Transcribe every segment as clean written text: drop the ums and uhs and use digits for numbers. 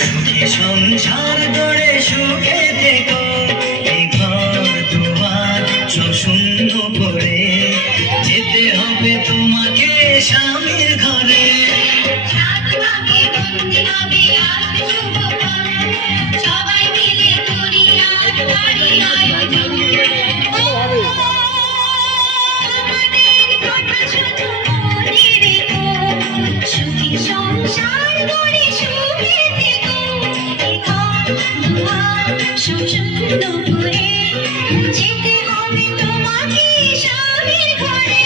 সুখী সংসার গড়ে সুখে থেকো, এই ঘর দুয়ার শূন্য করে যেতে হবে তোমাকে স্বামীর ঘরে। সবাই মিলে করি আজ বাড়ি আয়োজন। সুখী সংসার গড়ে সুখে থেকো, সুন্দর করে যেতে হবে তোমাকে স্বামীর ঘরে।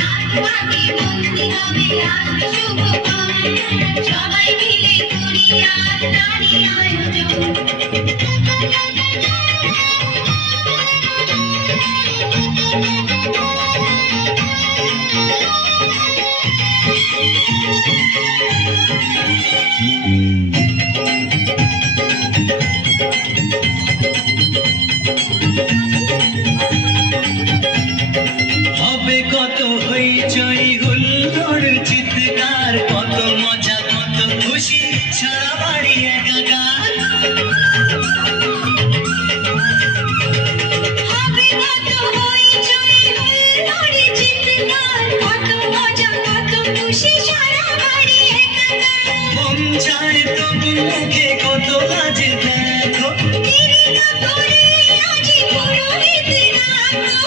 রাতবাকে বন্দি হবে আজ শুভক্ষণ, সবাই মিলে করি আজ নারী আয়োজন। হবে কত হইচই হুল্লোড় চিৎকার, কত মজা কত খুশি সারা বাড়ি একাকার। হবে কত হইচই হুল্লোড় চিৎকার, কত মজা কত খুশি সারা বাড়ি একাকার। মন চায় তবু মুখে কত লাজে দেখো, দেরি না করে আজই পুরোহিত ডাকো।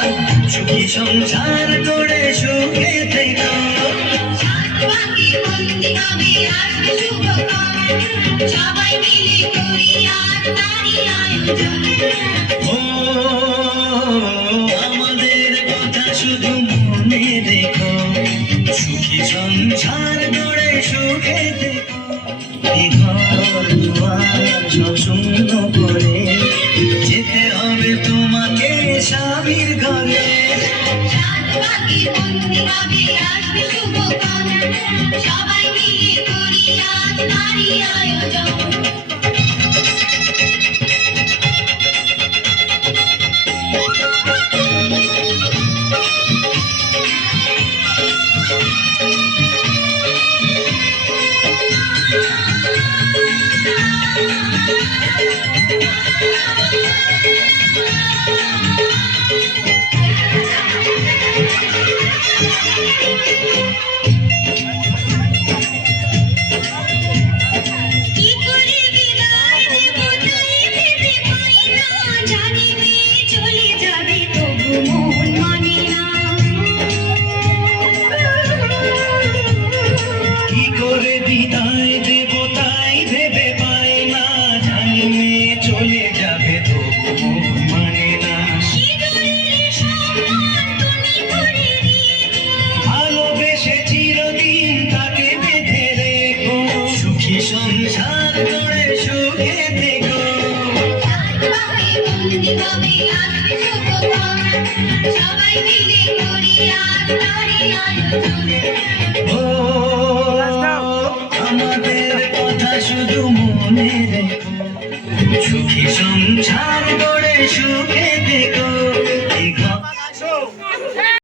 সুখী সংসার গড়ে সুখে থেকো। রাতবাকে বন্দি হবে আজ শুভক্ষণ, সবাই মিলে করি আজ নারী আয়োজন। ও আমাদের কথা শুধু মনে রেখো, সুখী সংসার গড়ে সুখে থেকো। এই ঘর দুয়ার শূন্য করে যেতে হবে তোমাকে স্বামীর ঘরে। রাতবাকে বন্দি হবে আজ শুভক্ষণ, সবাই মিলে করি আজ নারী আয়োজন। কি করে বিদায় দেব তাই ভেবে পাই না, জানি মেয়ে চলে যাবে তবু মন মানে না। কি করে বিদায় দেব তাই ভেবে পাই না, জানি মেয়ে চলে যাবে তবু মন মানে না। সিঁদুরের সম্মান তুমি করে রেখো, ভালোবেসে চিরদিন তাকে বেঁধে রেখো, সুখী সংসার গড়ে সুখে থেকো। রাতবাকে বন্দি হবে আজ শুভক্ষণ, সবাই মিলে করি আজ নারী আয়োজন। ও আমাদের কথা শুধু মনে রেখো, সুখী সংসার গড়ে সুখে